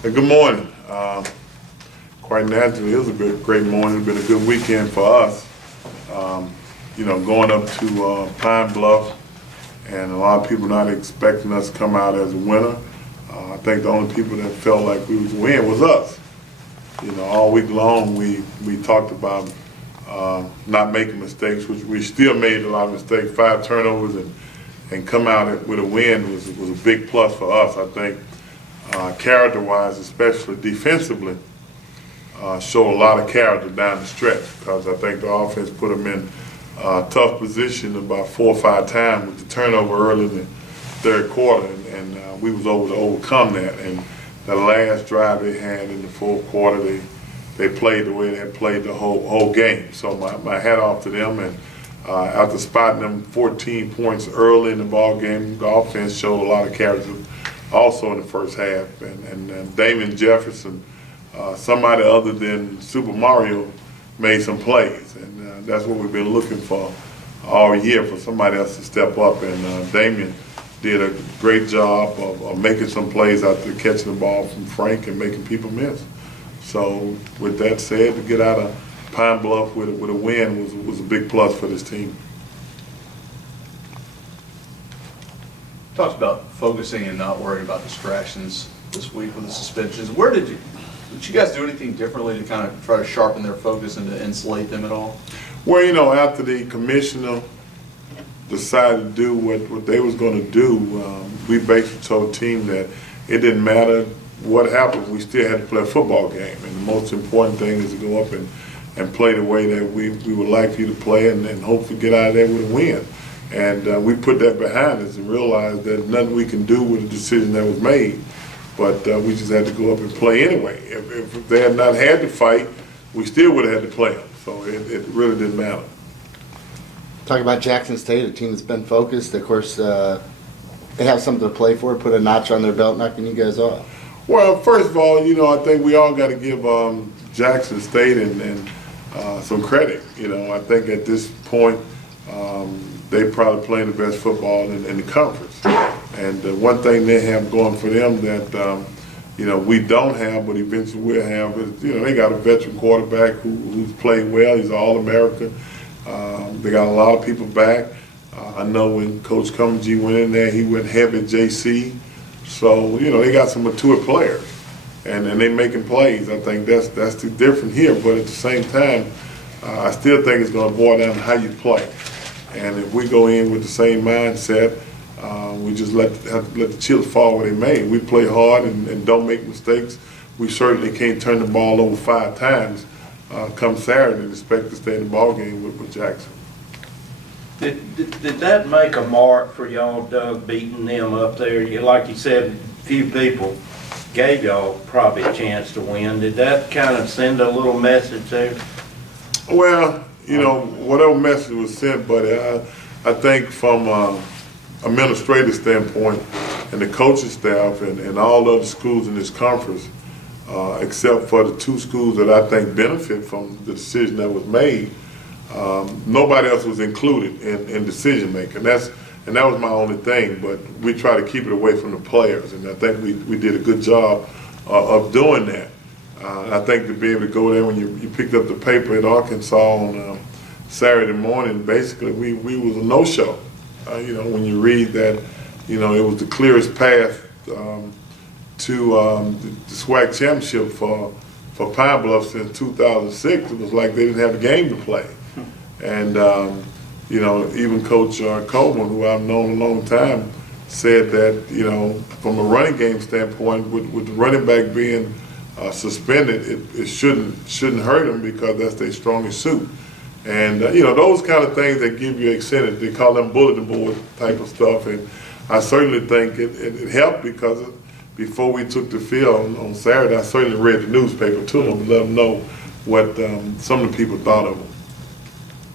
Good morning. Quite naturally, it was a great morning. It's been a good weekend for us. Going up to Pine Bluff, and a lot of people not expecting us to come out as a winner. I think the only people that felt like we was win was us. All week long we talked about not making mistakes, which we still made a lot of mistakes. 5 turnovers and come out with a win was a big plus for us. I think character-wise, especially defensively, showed a lot of character down the stretch, because I think the offense put them in a tough position about 4 or 5 times with the turnover early in the third quarter, and we was able to overcome that. And the last drive they had in the fourth quarter, they played the way they had played the whole game. So my hat off to them. And after spotting them 14 points early in the ball game, the offense showed a lot of character also in the first half. And Damon Jefferson, somebody other than Super Mario, made some plays, and that's what we've been looking for all year, for somebody else to step up. And Damien did a great job of making some plays out there, catching the ball from Frank and making people miss. So with that said, to get out of Pine Bluff with a win was a big plus for this team. Talked about focusing and not worrying about distractions this week with the suspensions. Did you guys do anything differently to kind of try to sharpen their focus and to insulate them at all? Well, after the commissioner decided to do what they was going to do, we basically told the team that it didn't matter what happened, we still had to play a football game. And the most important thing is to go up and play the way that we would like you to play, and hopefully get out of there with a win. And we put that behind us and realized that nothing we can do with the decision that was made. But we just had to go up and play anyway. If they had not had to fight, we still would have had to play them. So it really didn't matter. Talk about Jackson State, a team that's been focused. Of course, they have something to play for, put a notch on their belt, knocking you guys off. Well, first of all, I think we all got to give Jackson State and some credit. I think at this point, they probably playing the best football in the conference. And one thing they have going for them that we don't have, but eventually we'll have, is they got a veteran quarterback who's played well. He's an All-American. They got a lot of people back. I know when Coach Cumbergy went in there, he went heavy at JC. So they got some mature players, and they making plays. I think that's the difference here. But at the same time, I still think it's going to boil down to how you play. And if we go in with the same mindset, we just have to let the chips fall where they may. We play hard and don't make mistakes. We certainly can't turn the ball over 5 times come Saturday and expect to stay in the ball game with Jackson. Did that make a mark for y'all, Doug, beating them up there? Like you said, few people gave y'all probably a chance to win. Did that kind of send a little message there? Well, whatever message was sent, but I think from administrative standpoint and the coaching staff and all other schools in this conference, except for the 2 schools that I think benefit from the decision that was made, nobody else was included in decision making. And that was my only thing. But we try to keep it away from the players, and I think we did a good job of doing that. I think to be able to go there when you picked up the paper in Arkansas on Saturday morning, basically we was a no-show. When you read that, it was the clearest path to the SWAC championship for Pine Bluff since 2006. It was like they didn't have a game to play. And even Coach Coleman, who I've known a long time, said that from a running game standpoint, with the running back being suspended, it shouldn't hurt them, because that's their strongest suit. And those kind of things that give you incentive, they call them bulletin board type of stuff. And I certainly think it helped, because before we took the field on Saturday, I certainly read the newspaper to them to let them know what some of the people thought of them.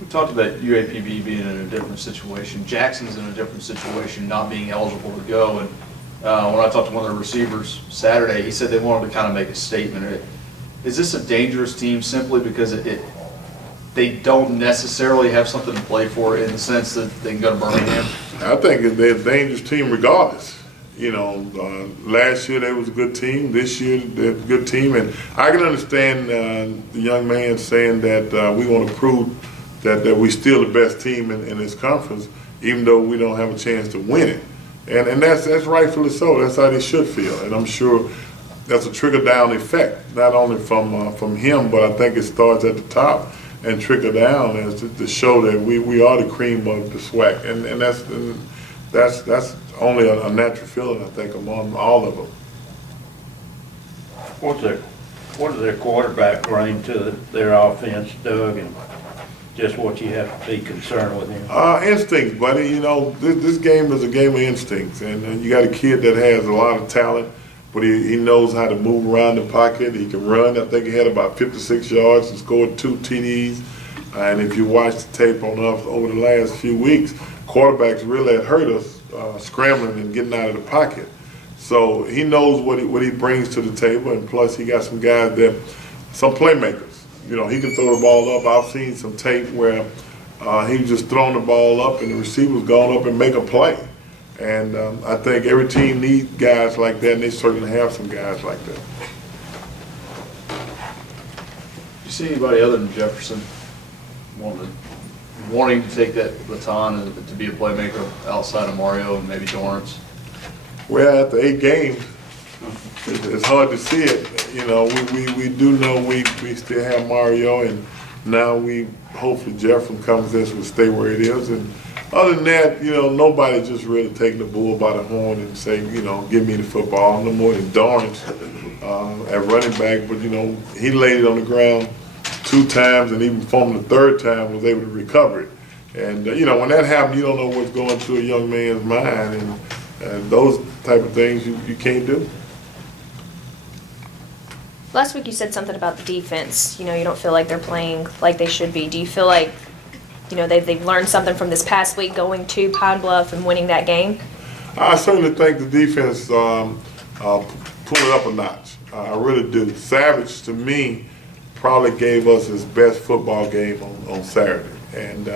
We talked about UAPB being in a different situation. Jackson's in a different situation, not being eligible to go. And when I talked to one of the receivers Saturday, he said they wanted to kind of make a statement. Is this a dangerous team simply because they don't necessarily have something to play for, in the sense that they can go to Birmingham? I think they're a dangerous team regardless. Last year they was a good team. This year they're a good team, and I can understand the young man saying that we want to prove that we still the best team in this conference, even though we don't have a chance to win it. And that's rightfully so. That's how they should feel, and I'm sure that's a trickle down effect, not only from him, but I think it starts at the top and trickle down as to show that we are the cream of the SWAC, and that's only a natural feeling, I think, among all of them. What does their quarterback bring to their offense, Doug, and just what you have to be concerned with him? Instincts, buddy. This game is a game of instincts, and you got a kid that has a lot of talent, but he knows how to move around the pocket. He can run. I think he had about 56 yards and scored 2 TDs. And if you watch the tape on us over the last few weeks, quarterbacks really had hurt us scrambling and getting out of the pocket. So he knows what he brings to the table, and plus he got some guys some playmakers. He can throw the ball up. I've seen some tape where he just throwing the ball up and the receiver's gone up and make a play. And I think every team needs guys like that, and they certainly have some guys like that. You see anybody other than Jefferson wanting to take that baton and to be a playmaker outside of Mario and maybe Dorrance? Well, after 8 games, it's hard to see it. We do know we still have Mario, and now hopefully Jefferson comes in will stay where it is. And other than that, nobody just really taking the bull by the horn and saying, give me the football. No more than Dorrance at running back, but he laid it on the ground 2 times, and even from the 3rd time was able to recover it. And when that happens, you don't know what's going through a young man's mind, and those type of things you can't do. Last week you said something about the defense. You don't feel like they're playing like they should be. Do you feel like, they've learned something from this past week going to Pine Bluff and winning that game? I certainly think the defense pulled it up a notch. I really do. Savage, to me, probably gave us his best football game on Saturday. And,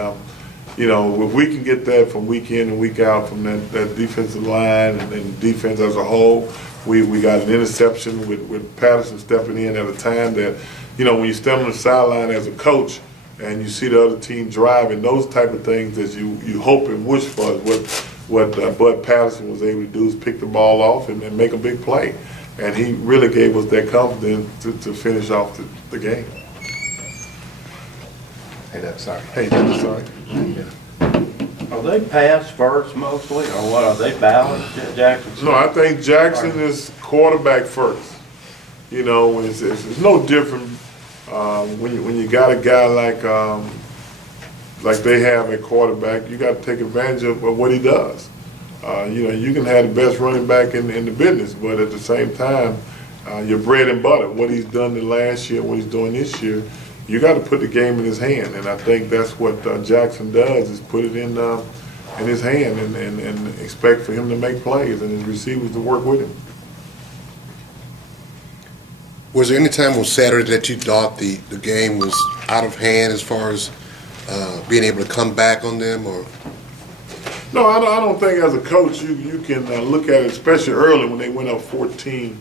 if we can get that from week in and week out from that defensive line and defense as a whole, we got an interception with Patterson stepping in at a time that, when you stand on the sideline as a coach and you see the other team driving, those type of things that you hope and wish for is what Bud Patterson was able to do, is pick the ball off and make a big play. And he really gave us that confidence to finish off the game. Hey, that's sorry. Hey, David, sorry. Are they pass first mostly, or what, are they balanced, Jackson? No, I think Jackson is quarterback first. It's no different when you got a guy like they have at quarterback. You got to take advantage of what he does. You can have the best running back in the business, but at the same time, your bread and butter, what he's done the last year, what he's doing this year, you got to put the game in his hand, and I think that's what Jackson does, is put it in his hand and expect for him to make plays and his receivers to work with him. Was there any time on Saturday that you thought the game was out of hand as far as being able to come back on them, or? No, I don't think as a coach you can look at it, especially early when they went up 14-0.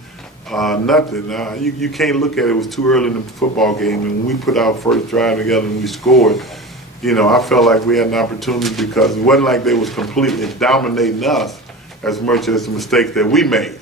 You can't look at it was too early in the football game. And when we put our first drive together and we scored, I felt like we had an opportunity, because it wasn't like they was completely dominating us as much as the mistakes that we made.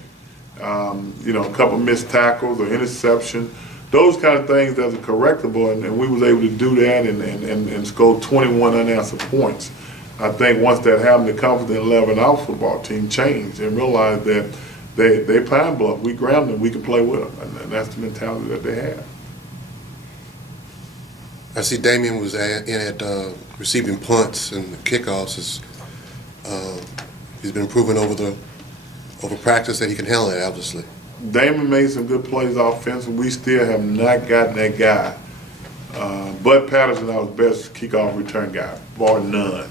A couple missed tackles or interception, those kind of things that are correctable, and we was able to do that and score 21 unanswered points. I think once that happened, the confidence level in our football team changed and realized that they Pine Bluff, we Grambling, we can play with them, and that's the mentality that they have. I see Damien was in at receiving punts and kickoffs. He's been proving over practice that he can handle it, obviously. Damon made some good plays offensively. We still have not gotten that guy. Bud Patterson, our best kickoff return guy, bar none.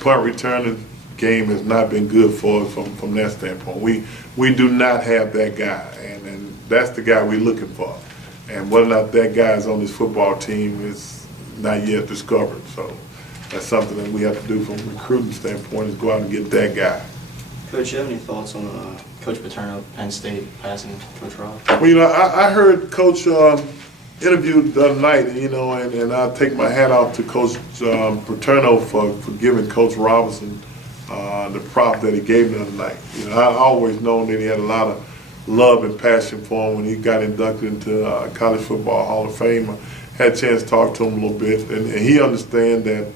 Punt returning game has not been good for us from that standpoint. We do not have that guy, and that's the guy we're looking for. And whether or not that guy is on this football team is not yet discovered. So that's something that we have to do from a recruiting standpoint, is go out and get that guy. Coach, you have any thoughts on Coach Paterno, Penn State, passing Coach Rob? Well, I heard Coach interviewed the other night, and I take my hat off to Coach Paterno for giving Coach Robinson the prop that he gave him the other night. I always known that he had a lot of love and passion for him when he got inducted into College Football Hall of Fame. I had a chance to talk to him a little bit, and he understands that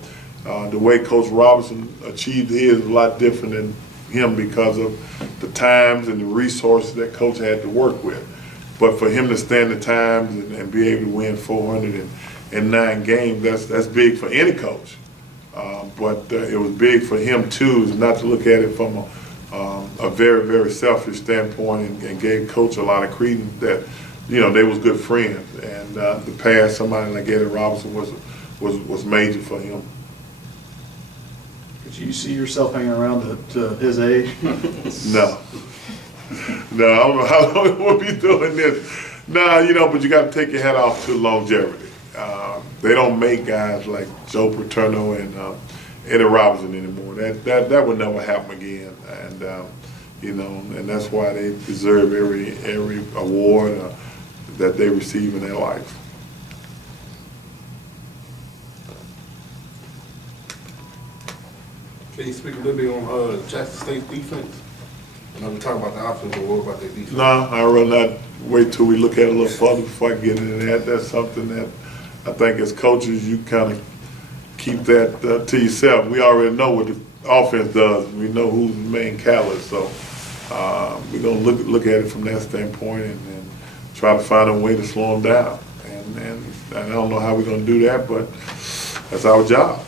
the way Coach Robinson achieved his is a lot different than him because of the times and the resources that Coach had to work with. But for him to stand the times and be able to win 409 games, that's big for any coach. But it was big for him too, not to look at it from a very, very selfish standpoint, and gave Coach a lot of credence that they was good friends, and to pass somebody like Eddie Robinson was major for him. Could you see yourself hanging around to his age? No. No, I don't know how long we'll be doing this. No, but you got to take your hat off to longevity. They don't make guys like Joe Paterno and Eddie Robinson anymore. That would never happen again. And and that's why they deserve every award that they receive in their life. Can you speak a little bit on Jackson State's defense? I know we talk about the offense, but what about their defense? No, I'd rather not wait till we look at it a little further before I get into that. That's something that I think as coaches you kind of keep that to yourself. We already know what the offense does. We know who's the main catalyst. So we're going to look at it from that standpoint and try to find a way to slow them down. And I don't know how we're going to do that, but that's our job.